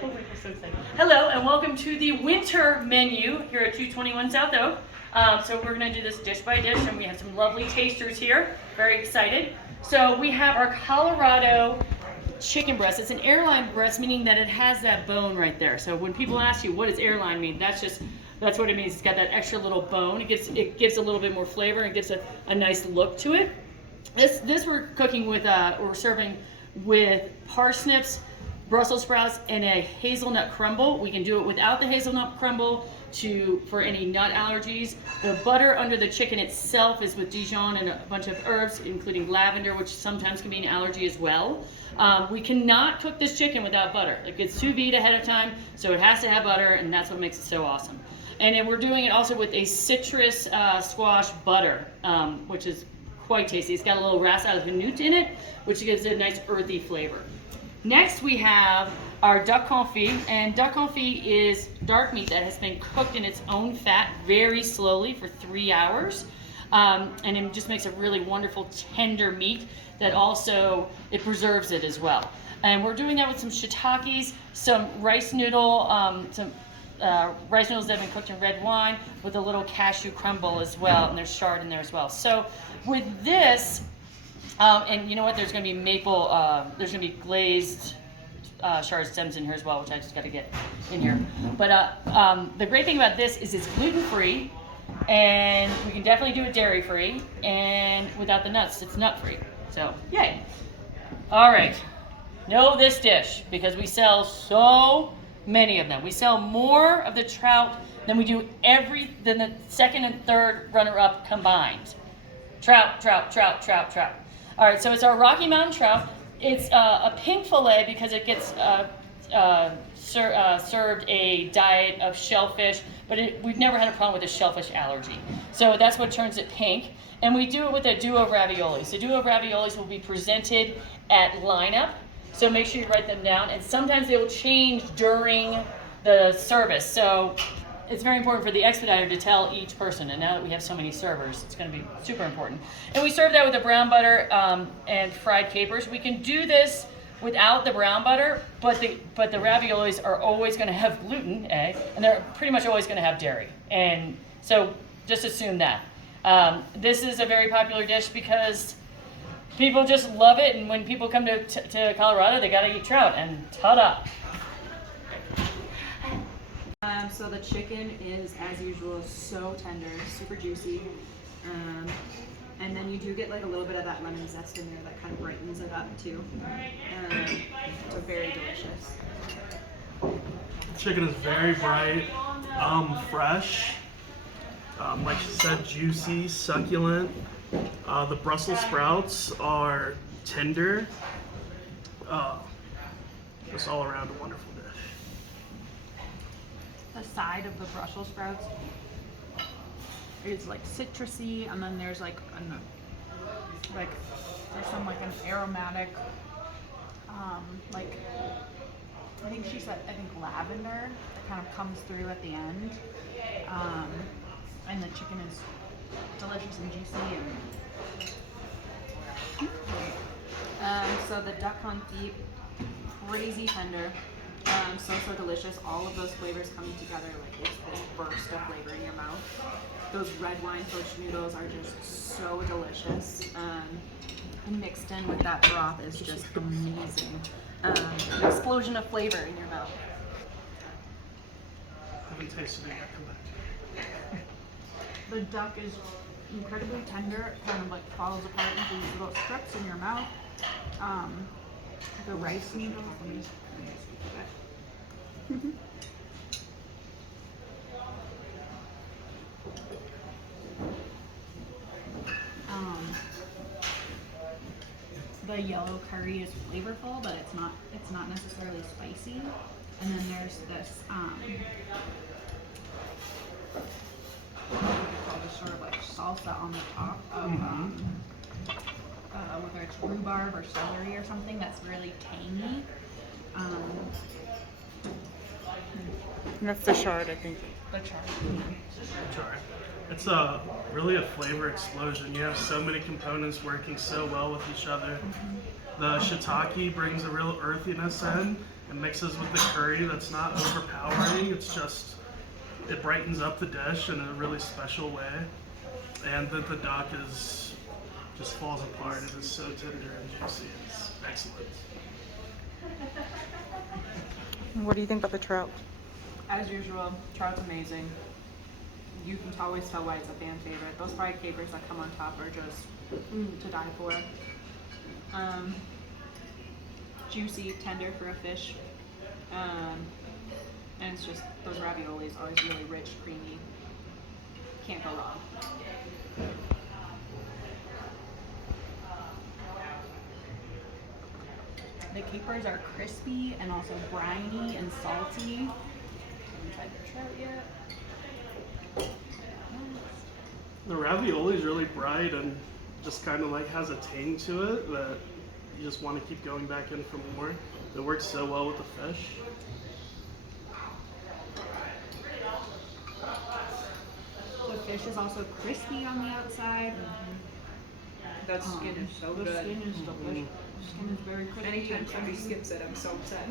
So excited. Hello and welcome to the winter menu here at 221 South Oak. So we're going to do this dish by dish, and we have some lovely tasters here. Very excited. So we have our Colorado chicken breast. It's an airline breast, meaning that it has that bone right there. So when people ask you what does airline mean, that's what it means. It's got that extra little bone. It gives a little bit more flavor and gives a nice look to it. This we're cooking with we're serving with parsnips, Brussels sprouts, and a hazelnut crumble. We can do it without the hazelnut crumble for any nut allergies. The butter under the chicken itself is with Dijon and a bunch of herbs, including lavender, which sometimes can be an allergy as well. We cannot cook this chicken without butter. It gets sous vide ahead of time, so it has to have butter, and that's what makes it so awesome. And then we're doing it also with a citrus squash butter, which is quite tasty. It's got a little ras al hanout in it, which gives it a nice earthy flavor. Next we have our duck confit, and duck confit is dark meat that has been cooked in its own fat very slowly for 3 hours, and it just makes a really wonderful tender meat that also it preserves it as well. And we're doing that with some shiitakes, some rice noodles that have been cooked in red wine with a little cashew crumble as well, and there's chard in there as well. So with this, and you know what, there's going to be maple, there's going to be glazed chard stems in here as well, which I just got to get in here. But the great thing about this is it's gluten-free, and we can definitely do it dairy-free, and without the nuts, it's nut-free. So, yay. All right, know this dish because we sell so many of them. We sell more of the trout than we do than the second and third runner-up combined. Trout, trout, trout, trout, trout. All right, so it's our Rocky Mountain trout. It's a pink fillet because it gets served a diet of shellfish, but we've never had a problem with a shellfish allergy. So that's what turns it pink. And we do it with a duo of raviolis. So duo of raviolis will be presented at lineup. So make sure you write them down. And sometimes they will change during the service. So it's very important for the expediter to tell each person. And now that we have so many servers, it's going to be super important. And we serve that with the brown butter and fried capers. We can do this without the brown butter, but the raviolis are always going to have gluten, and they're pretty much always going to have dairy. And so just assume that. This is a very popular dish because people just love it, and when people come to Colorado, they got to eat trout, and ta-da! So the chicken is, as usual, so tender, super juicy, and then you do get like a little bit of that lemon zest in there that kind of brightens it up too. So very delicious. Chicken is very bright, fresh, like she said, juicy, succulent. The Brussels sprouts are tender. Just all around a wonderful dish. The side of the Brussels sprouts is like citrusy, and then there's there's some like an aromatic, like I think she said lavender that kind of comes through at the end, and the chicken is delicious and juicy. And so the duck confit, crazy tender. So delicious. All of those flavors coming together, like it's this burst of flavor in your mouth. Those red wine poached noodles are just so delicious. And mixed in with that broth is just amazing. An explosion of flavor in your mouth. I haven't tasted it yet. Come back. The duck is incredibly tender. It kind of like falls apart into these little strips in your mouth. The rice noodles. Let me just keep it. The yellow curry is flavorful, but it's not necessarily spicy. And then there's this sort of like salsa on the top of whether it's rhubarb or celery or something that's really tangy. And that's the chard, I think. The chard. Chard. It's really a flavor explosion. You have so many components working so well with each other. The shiitake brings a real earthiness in, It mixes with the curry that's not overpowering. It's just, it brightens up the dish in a really special way. And then the duck is just falls apart. It is so tender and juicy. It's excellent. What do you think about the trout? As usual, trout's amazing. You can always tell why it's a fan favorite. Those fried capers that come on top are just to die for. Juicy, tender for a fish. And it's just, those raviolis are always really rich, creamy. Can't go wrong. The capers are crispy and also briny and salty. Haven't tried the trout yet. The ravioli is really bright and just kind of like has a tang to it that you just want to keep going back in for more. It works so well with the fish. The fish is also crispy on the outside. That skin is so The good. skin is delicious. The skin is very crispy. Anytime and somebody crispy. skips it, I'm so upset.